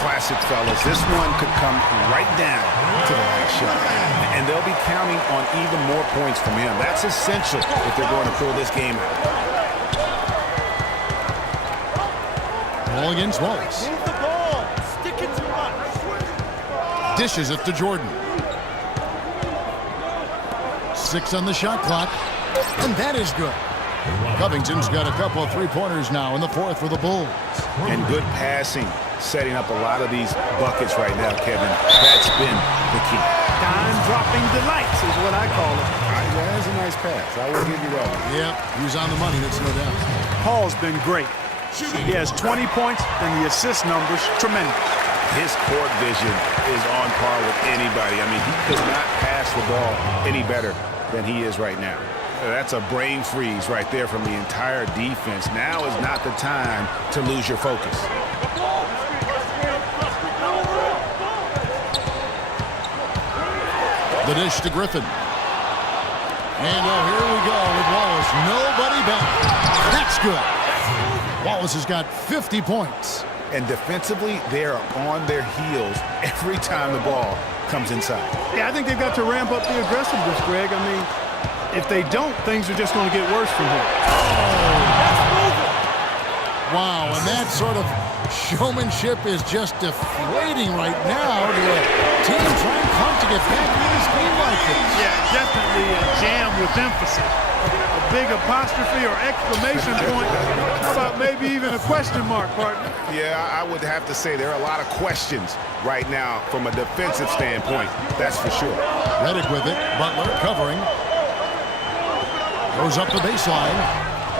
classic, fellas. This one could come right down to the last shot. And they'll be counting on even more points from him. That's essential if they're going to pull this game out. Ball against Wallace. Move the ball. Stick it to us. Dishes it to Jordan. 6 on the shot clock. And that is good. Covington's got a couple of three-pointers now in the fourth for the Bulls. And good passing, setting up a lot of these buckets right now, Kevin. That's been the key. Dime-dropping delights is what I call it. That's a nice pass. I will give you that one. Yep, he's on the money, that's no doubt. Paul's been great. He has 20 points, and the assist numbers tremendous. His court vision is on par with anybody. I mean, he could not pass the ball any better than he is right now. That's a brain freeze right there from the entire defense. Now is not the time to lose your focus. The dish to Griffin. And here we go with Wallace. Nobody back. That's good. Wallace has got 50 points. And defensively, they are on their heels every time the ball comes inside. Yeah, I think they've got to ramp up the aggressiveness, Greg. I mean, if they don't, things are just going to get worse from here. Wow, and that sort of showmanship is just deflating right now to a team trying to get back into this game like this. Yeah, definitely a jam with emphasis. A big apostrophe or exclamation point. How about maybe even a question mark, partner? Yeah, I would have to say there are a lot of questions right now from a defensive standpoint. That's for sure. Redick with it. Butler covering. Goes up the baseline.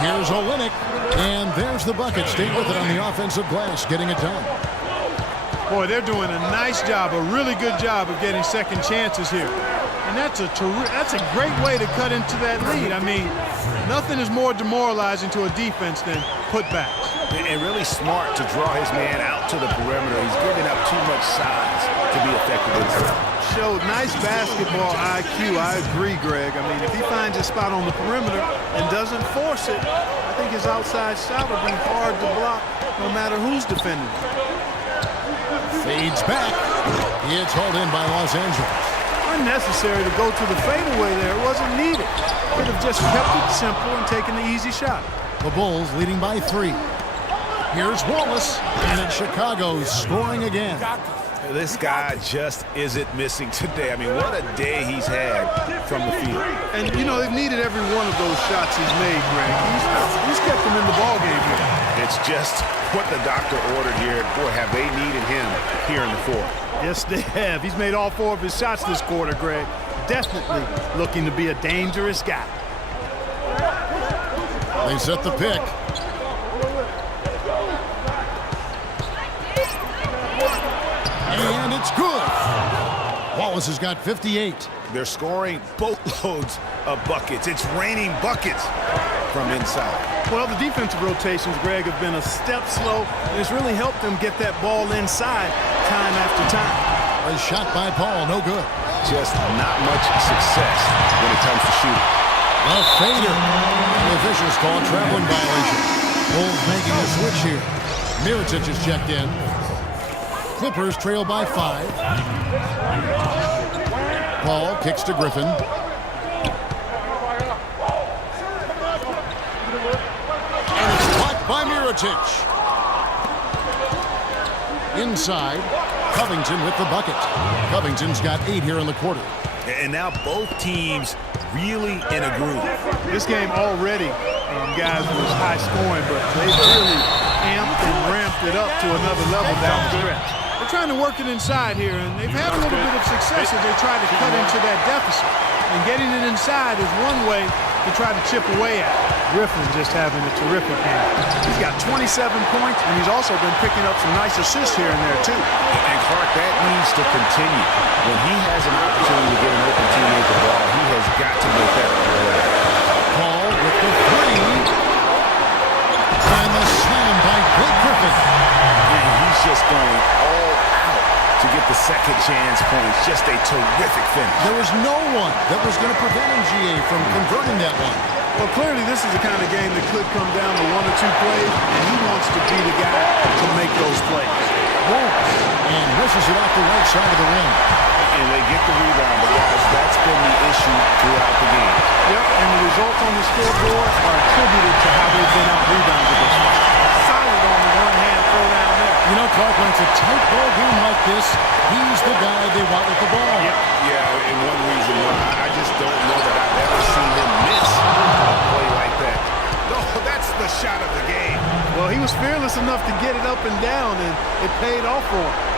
Here's Olynyk. And there's the bucket. Stayed with it on the offensive glass, getting it done. Boy, they're doing a nice job, a really good job of getting second chances here. And that's a great way to cut into that lead. I mean, nothing is more demoralizing to a defense than putbacks. And really smart to draw his man out to the perimeter. He's giving up too much size to be effective inside. Showed nice basketball IQ. I agree, Greg. I mean, if he finds a spot on the perimeter and doesn't force it, I think his outside shot will be hard to block no matter who's defending him. Fades back. It's hauled in by Los Angeles. Unnecessary to go to the fadeaway there. It wasn't needed. Could have just kept it simple and taken the easy shot. The Bulls leading by 3. Here's Wallace, and then Chicago's scoring again. This guy just isn't missing today. I mean, what a day he's had from the field. And, you know, they've needed every one of those shots he's made, Greg. He's kept them in the ballgame here. It's just what the doctor ordered here. Boy, have they needed him here in the fourth. Yes, they have. He's made all 4 of his shots this quarter, Greg. Definitely looking to be a dangerous guy. They set the pick. And it's good. Wallace has got 58. They're scoring boatloads of buckets. It's raining buckets from inside. Well, the defensive rotations, Greg, have been a step slow, and it's really helped them get that ball inside time after time. A shot by Paul, no good. Just not much success when it comes to shooting. A fader. The officials call a traveling violation. Bulls making a switch here. Mirotic is checked in. Clippers trail by 5. Paul kicks to Griffin. And it's blocked by Mirotic. Inside, Covington with the bucket. Covington's got 8 here in the quarter. And now both teams really in a groove. This game already, guys, was high scoring, but they really amped and ramped it up to another level down the stretch. They're trying to work it inside here, and they've had a little bit of success as they try to cut into that deficit. And getting it inside is one way to try to chip away at it. Griffin just having a terrific game. He's got 27 points, and he's also been picking up some nice assists here and there, too. And Clark, that needs to continue. When he has an opportunity to get an open teammate the ball, he has got to make that play. Paul with the 3. And the slam by Blake Griffin. And he's just going all out to get the second chance points. Just a terrific finish. There was no one that was going to prevent MGA from converting that one. Well, clearly this is the kind of game that could come down to 1 or 2 plays, and he wants to be the guy to make those plays. Boom. dishes it off the right side of the rim. And they get the rebound, but guys, that's been the issue throughout the game. Yep, and the results on the scoreboard are attributed to how they've been out-rebounded this one. Solid on the one-hand throw down there. You know, Clark, when it's a tight ball game like this, he's the guy they want with the ball. Yep. Yeah, and one reason why I just don't know that I've ever seen him miss a play like that. No, that's the shot of the game. Well, he was fearless enough to get it up and down, and it paid off for him.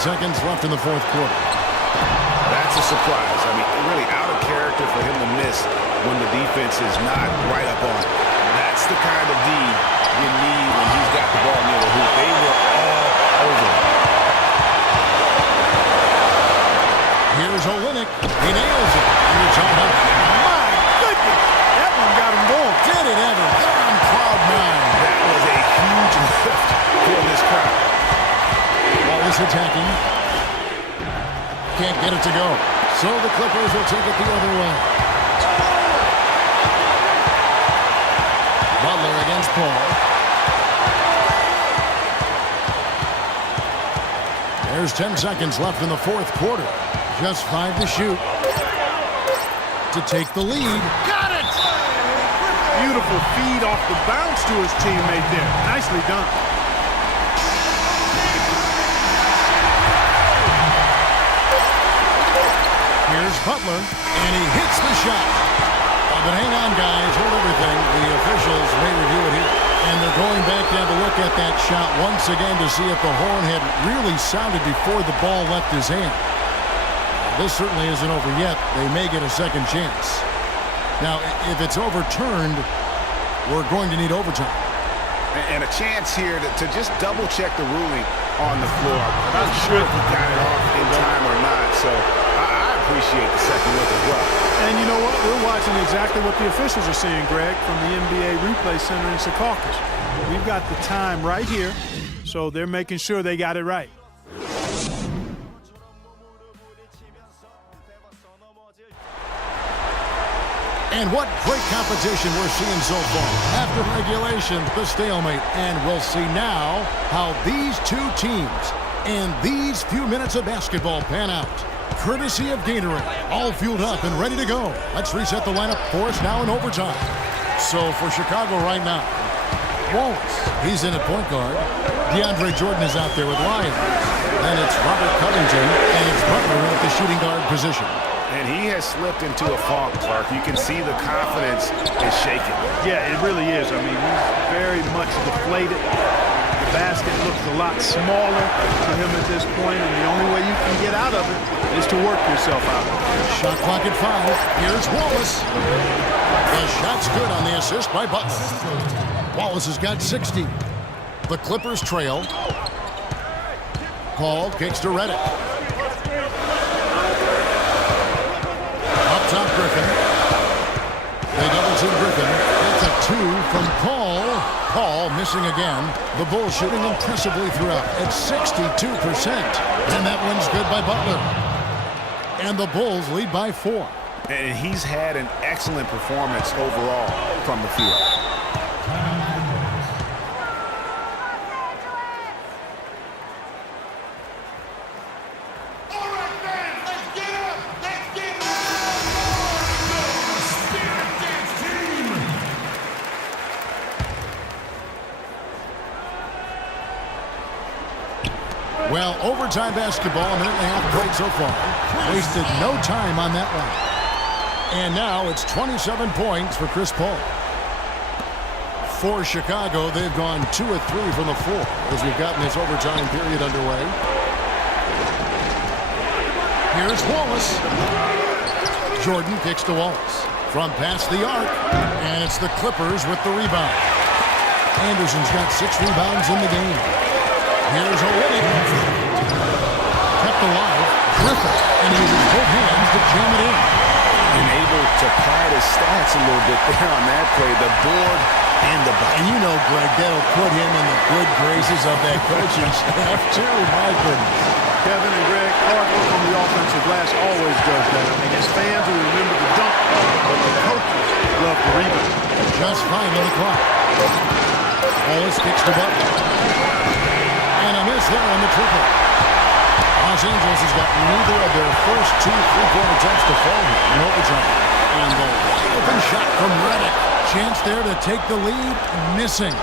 Seconds left in the fourth quarter. That's a surprise. I mean, really out of character for him to miss when the defense is not right up on him. That's the kind of D you need when he's got the ball near the hoop. They were all over him. Here's Olynyk. He nails it. Here's Olynyk. My goodness! That one got him going. Did it ever? They're on cloud nine. That was a huge lift for this crowd. Wallace attacking. Can't get it to go. So the Clippers will take it the other way. Butler against Paul. There's 10 seconds left in the fourth quarter. Just 5 to shoot. To take the lead. Got it! Beautiful feed off the bounce to his teammate there. Nicely done. Here's Butler, and he hits the shot. But hang on, guys. Hold everything. The officials may review it here. And they're going back to have a look at that shot once again to see if the horn had really sounded before the ball left his hand. This certainly isn't over yet. They may get a second chance. Now, if it's overturned, we're going to need overtime. And a chance here to just double-check the ruling on the floor. I'm not sure if he got it off in time or not, so I appreciate the second look as well. And you know what? We're watching exactly what the officials are seeing, Greg, from the NBA Replay Center in Secaucus. We've got the time right here, so they're making sure they got it right. And what great competition we're seeing so far. After regulation, the stalemate. And we'll see now how these two teams and these few minutes of basketball pan out. Courtesy of Gatorade, all fueled up and ready to go. Let's reset the lineup for us now in overtime. So for Chicago right now, Wallace, he's in at point guard. DeAndre Jordan is out there with Lyons. Then it's Robert Covington, and it's Butler at the shooting guard position. And he has slipped into a funk, Clark. You can see the confidence is shaking. Yeah, it really is. I mean, he's very much deflated. The basket looks a lot smaller to him at this point, and the only way you can get out of it is to work yourself out. Shot clock at 5. Here's Wallace. The shot's good on the assist by Butler. Wallace has got 60. The Clippers trail. Paul kicks to Redick. Up top, Griffin. They double team Griffin. That's a 2 from Paul. Paul missing again. The Bulls shooting impressively throughout at 62%. And that one's good by Butler. And the Bulls lead by 4. And he's had an excellent performance overall from the field. Well, overtime basketball, a minute and a half break so far. Wasted no time on that one. And now it's 27 points for Chris Paul. For Chicago, they've gone 2 of 3 from the floor as we've gotten this overtime period underway. Here's Wallace. Jordan kicks to Wallace. From past the arc, and it's the Clippers with the rebound. Anderson's got 6 rebounds in the game. Here's Olynyk. Kept alive. Griffin. And he uses both hands to jam it in. And able to pad his stats a little bit there on that play. The board And you know, Greg, that'll put him in the good graces of that coaching staff, too. My goodness. Kevin and Greg, hard work on the offensive glass always does that. I mean, his fans will remember the dunk, but the coaches love the rebound. Just 5 on the clock. Wallace kicks to Butler. And a miss there on the triple. Los Angeles has got neither of their first 2 3-point attempts to fall here in overtime. And the open shot from Redick. Chance there to take the lead. Missing.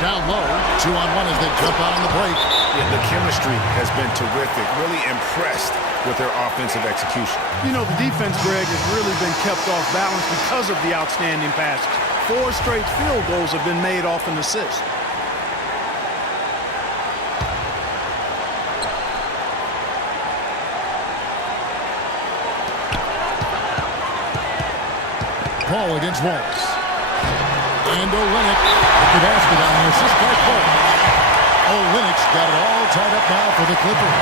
Down low. 2-on-1 as they jump out on the break. Yeah, the chemistry has been terrific. Really impressed with their offensive execution. You know, the defense, Greg, has really been kept off balance because of the outstanding passes. 4 straight field goals have been made off an assist. Paul against Wallace. And Olynyk with the basket on the assist by Paul. Olynyk's got it all tied up now for the Clippers.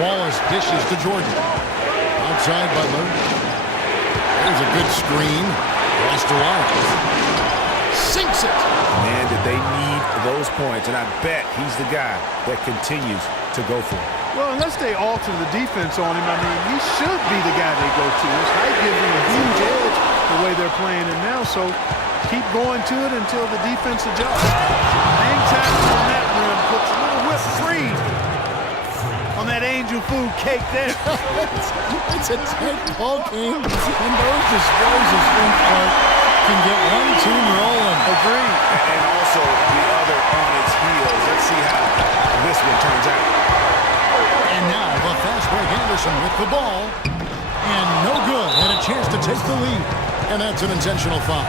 Wallace dishes to Jordan. Outside Butler. There's a good screen. Cross to Lyles. Sinks it. Man, did they need those points, and I bet he's the guy that continues to go for it. Well, unless they alter the defense on him, I mean, he should be the guy they go to. His height gives him a huge edge the way they're playing him now, so keep going to it until the defense adjusts. Hang time on that rim, puts a little whipped cream on that angel food cake there. It's a tight ball game, and those displays of strength can get one team rolling. Agreed. And also the other on its heels. Let's see how this one turns out. And now the fast break Anderson with the ball. And no good. And a chance to take the lead. And that's an intentional foul.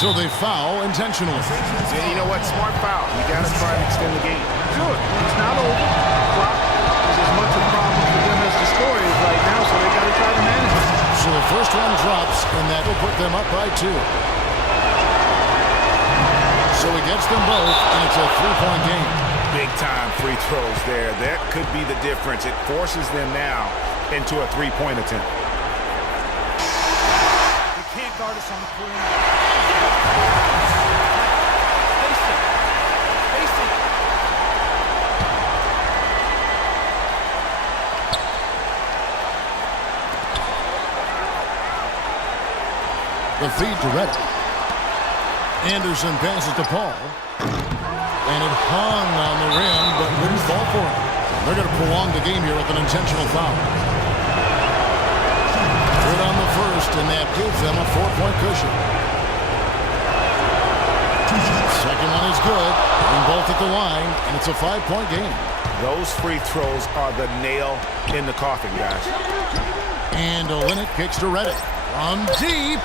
So they foul intentionally. And you know what? Smart foul. You got to try and extend the game. Sure. It's not over. The clock is as much a problem for them as the score is right now, so they got to try to manage it. So the first one drops, and that will put them up by 2. So he gets them both, and it's a 3-point game. Big-time free throws there. That could be the difference. It forces them now into a 3-point attempt. You can't guard us on the perimeter. The feed to Redick. Anderson passes to Paul. And it hung on the rim, but wouldn't fall for him. They're going to prolong the game here with an intentional foul. Good on the first, and that gives them a 4-point cushion. Second one is good. And both at the line, and it's a 5-point game. Those free throws are the nail in the coffin, guys. And Olynyk kicks to Redick. From deep.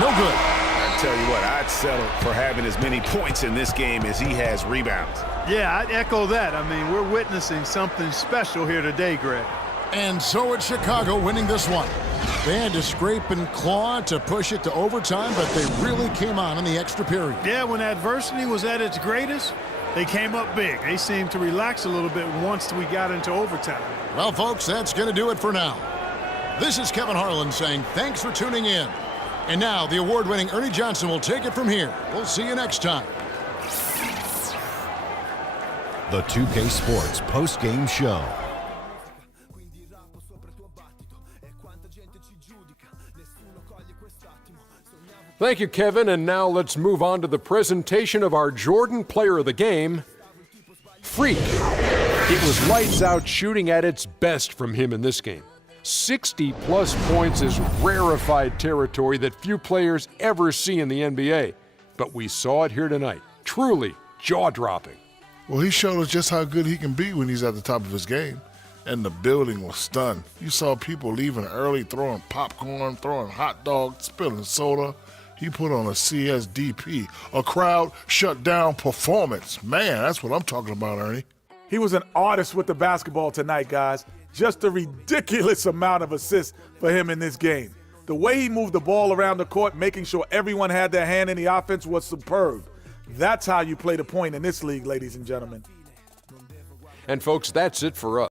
No good. I tell you what, I'd settle for having as many points in this game as he has rebounds. Yeah, I'd echo that. I mean, we're witnessing something special here today, Greg. And so it's Chicago winning this one. They had to scrape and claw to push it to overtime, but they really came on in the extra period. Yeah, when adversity was at its greatest, they came up big. They seemed to relax a little bit once we got into overtime. Well, folks, that's going to do it for now. This is Kevin Harlan saying thanks for tuning in. And now the award-winning Ernie Johnson will take it from here. We'll see you next time. The 2K Sports post-game show. Thank you, Kevin. And now let's move on to the presentation of our Jordan Player of the Game, Freak. It was lights out shooting at its best from him in this game. 60-plus points is rarefied territory that few players ever see in the NBA. But we saw it here tonight. Truly jaw-dropping. Well, he showed us just how good he can be when he's at the top of his game. And the building was stunned. You saw people leaving early, throwing popcorn, throwing hot dogs, spilling soda. He put on a CSDP, a crowd shut down performance. Man, that's what I'm talking about, Ernie. He was an artist with the basketball tonight, guys. Just a ridiculous amount of assists for him in this game. The way he moved the ball around the court, making sure everyone had their hand in the offense, was superb. That's how you play the point in this league, ladies and gentlemen. And folks, that's it for us.